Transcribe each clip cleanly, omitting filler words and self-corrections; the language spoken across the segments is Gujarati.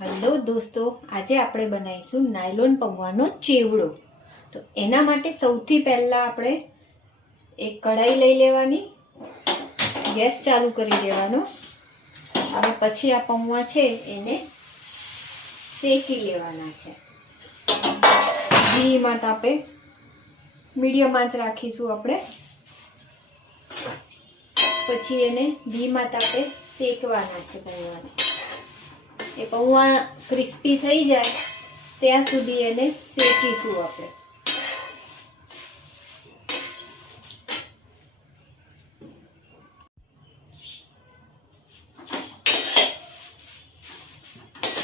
હેલો દોસ્તો, આજે આપણે બનાવીશું નાયલોન પૌવાનો ચેવડો। તો એના માટે સૌથી પહેલા આપણે એક કઢાઈ લઈ લેવાની, ગેસ ચાલુ કરી દેવાનો અને પછી આ પૌવા છે એને શેકી લેવાના છે। ધીમા તાપે મીડિયમ આંચ રાખીશું આપણે, પછી એને ધીમા તાપે શેકવાના છે પૌવાને। એ પૌવા ક્રિસ્પી થઈ જાય ત્યાં સુધી એને શેકીશું આપણે।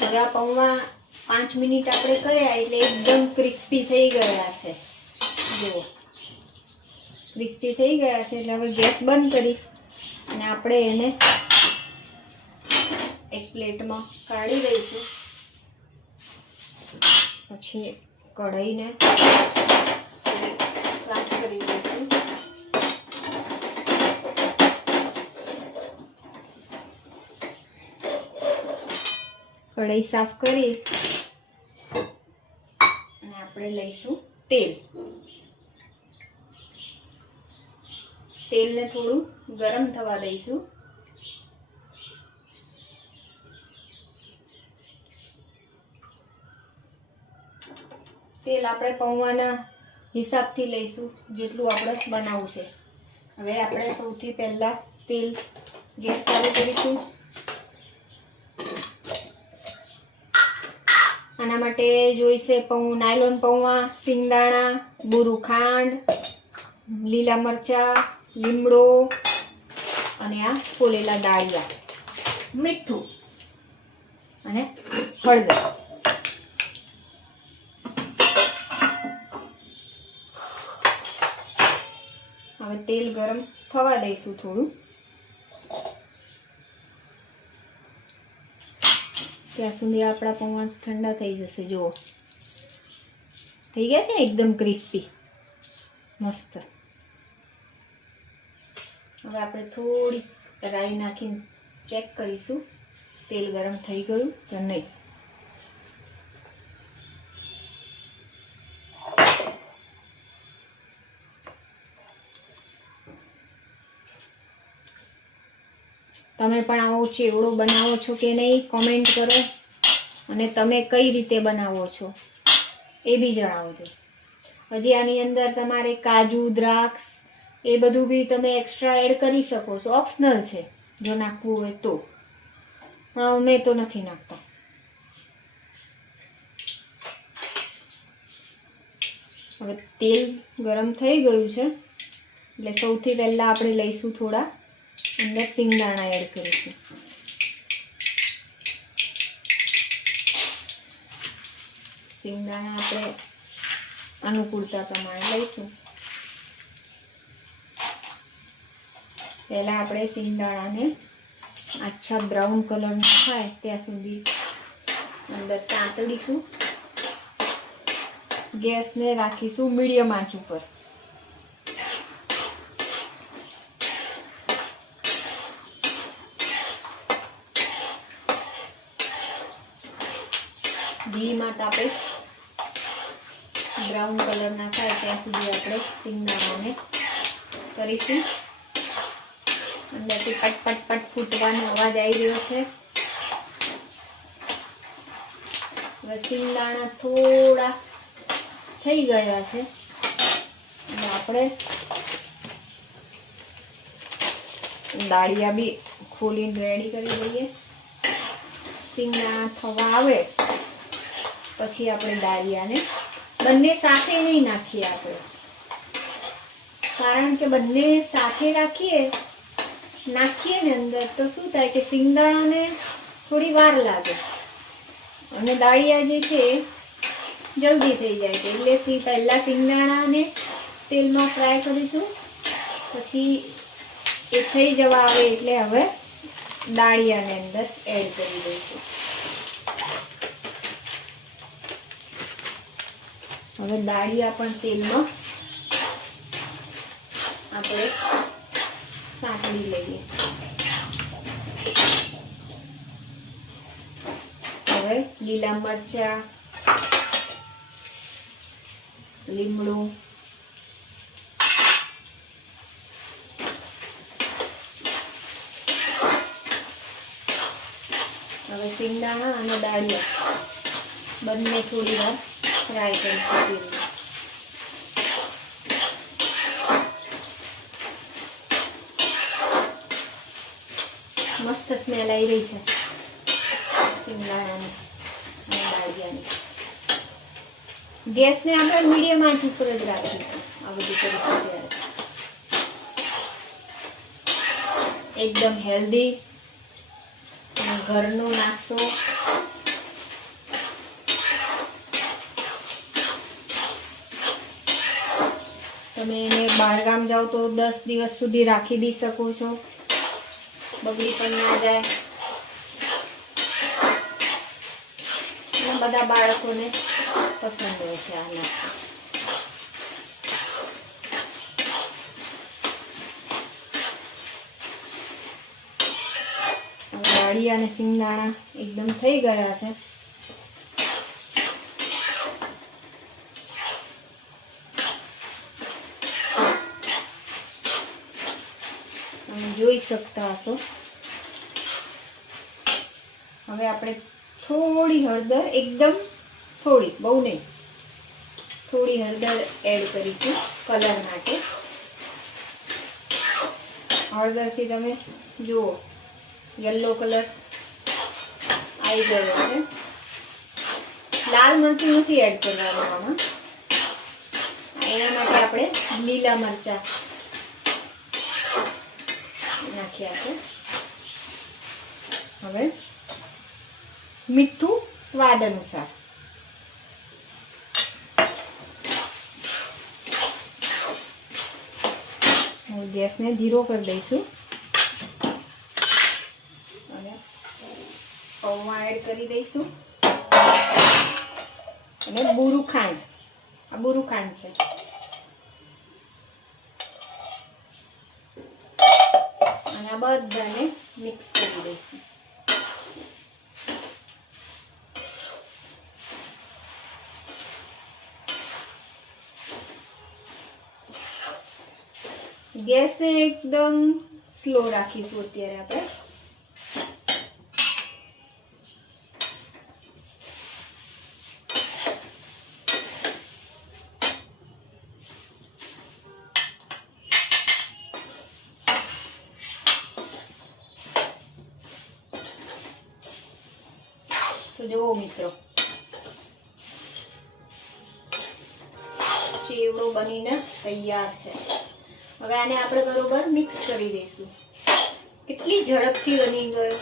હવે આ પૌવા 5 મિનિટ આપણે કર્યા એટલે એકદમ ક્રિસ્પી થઈ ગયા છે। જુઓ, ક્રિસ્પી થઈ ગયા છે એટલે હવે ગેસ બંધ કરી અને આપણે એને એક પ્લેટમાં કાઢી દઈશું। પછી કઢાઈને સાફ કરી દઈશું। કઢાઈ સાફ કરી અને આપણે લઈશું તેલ। તેલને થોડું ગરમ થવા દઈશું। તેલ આપણે પૌવાના હિસાબથી લઈશું જેટલું આપણે બનાવવું છે। હવે આપણે સૌથી પહેલા તેલ ગેસ ચાલુ કરીશું। આના માટે જોઈશે નાયલોન પૌવા, સિંગદાણા, બુરું ખાંડ, લીલા મરચા, લીમડો અને આ ફોલેલા દાળિયા, મીઠું અને હળદર। હવે તેલ ગરમ થવા દઈશું થોડું, ત્યાં સુધી આપણા પૌવા ઠંડા થઈ જશે। જુઓ, થઈ ગયા છે ને એકદમ ક્રિસ્પી, મસ્ત। હવે આપણે થોડી રાઈ નાખીને ચેક કરીશું તેલ ગરમ થઈ ગયું કે નહીં। તમે પણ આવો ચેવડો બનાવો છો કે નહીં કોમેન્ટ કરો, અને તમે કઈ રીતે બનાવો છો એ બી જણાવજો। હજી આની અંદર તમારે કાજુ, દ્રાક્ષ એ બધું બી તમે એક્સ્ટ્રા એડ કરી શકો છો, ઓપ્શનલ છે જો નાખવું હોય તો, પણ અમે તો નથી નાખતા। હવે તેલ ગરમ થઈ ગયું છે એટલે સૌથી પહેલા આપણે લઈશું થોડા અંદર સિંગદાણા એડ કરીશું। સિંગદાણા આપણે અનુકૂળતા પ્રમાણે લઈશું। પહેલા આપણે સિંગદાણાને આછા બ્રાઉન કલરનો થાય ત્યાં સુધી અંદર સાંતળીશું। ગેસને રાખીશું મીડિયમ આંચ ઉપર। ધીમા તાપે બ્રાઉન કલરના થાય ત્યાં સુધી આપણે સિંગદાણાને કરીશું। અંદરથી પટ પટ પટ ફૂટવાનો અવાજ આવી રહ્યો છે। હવે સિંગદાણા થોડા થઈ ગયા છે એટલે આપણે દાળિયા બી ખોલીને રેડી કરી દઈએ। સિંગદાણા થવા આવે પછી આપણે દાળિયાને બંને સાથે નહીં નાખીએ આપણે, કારણ કે બંને સાથે નાખીએ ને અંદર તો શું થાય કે સિંગદાણાને થોડી વાર લાગે અને દાળિયા જે છે જલ્દી થઈ જાય છે। એટલે પહેલા સિંગદાણાને તેલમાં ફ્રાય કરીશું, પછી એ થઈ જવા આવે એટલે હવે દાળિયાને અંદર એડ કરી દઈશું। હવે દાળિયા પણ તેલમાં આપણે સાંતળી લઈએ। હવે હવે લીલા મરચા, લીમડું, હવે સિંગદાણા અને દાળિયા બંને થોડી વાર ફ્રાય કરીશું. મસ્ત સ્મેલ આવી રહી છે સિંગદાણાની અને દાળિયાની. ગેસને આપણે મીડિયમ આંચ ઉપર જ રાખીશું આ બધું કરીશું ત્યારે. એકદમ હેલ્ધી ઘરનો નાસ્તો. તમે એને બહારગામ જાઓ તો 10 દિવસ સુધી રાખી બી શકો છો, બગડી પણ ના જાય. અને બધા બાળકોને પસંદ હોય છે આ નાસ્તો. દાળિયા અને સિંગદાણા એકદમ થઈ ગયા છે. તમે જોઈ શકતા હશો. હવે આપણે થોડી હળદર, એકદમ થોડી, બહુ નહીં, થોડી હળદર એડ કરીશું કલર માટે. હળદરથી તમે જુઓ યલો કલર આવી ગયો છે. લાલ મરચું નથી એડ કરવાનું આમાં, એના માટે આપણે લીલા મરચા નાખ્યા છે. હવે મીઠું સ્વાદ અનુસાર. ગેસને ધીરો કરી દઈશું અને પૌવા એડ કરી દઈશું. અને બુરું ખાંડ, આ બુરું ખાંડ છે. અને આ બધાને મિક્સ કરી દઈશું. ગેસને એકદમ સ્લો રાખીશું અત્યારે આપણે. તો જુઓ મિત્રો, ચેવડો બનીને તૈયાર છે. હવે આને આપણે બરોબર મિક્સ કરી દઈશું. કેટલી ઝડપથી બની ગયો.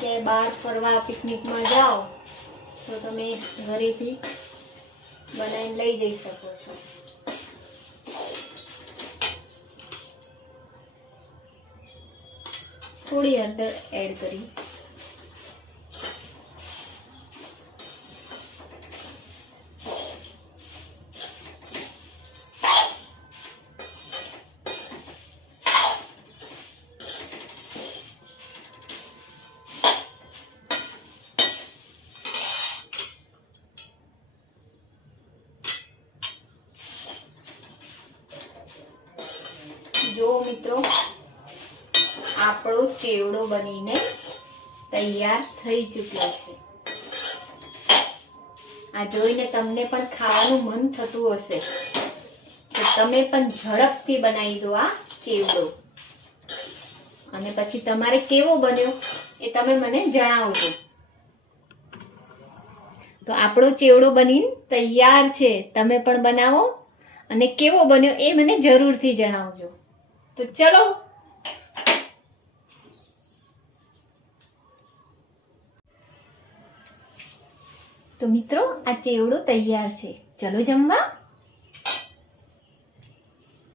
કે બહાર ફરવા પિકનિકમાં જાઓ તો તમે ઘરેથી બનાવીને લઈ જઈ શકો છો. થોડી હળદર એડ કરી. જો મિત્રો, આપણો ચેવડો બનીને તૈયાર થઈ ચૂક્યો છે. આ જોઈને તમને પણ ખાવાનું મન થતું હશે તો તમે પણ ઝડપથી બનાવી દો આ ચેવડો. અને પછી તમારે કેવો બન્યો એ તમે મને જણાવજો. તો આપણો ચેવડો બનીને તૈયાર છે. તમે પણ બનાવો અને કેવો બન્યો એ મને જરૂરથી જણાવજો. તો ચલો, તો મિત્રો આ ચેવડો તૈયાર છે. ચલો જમવા.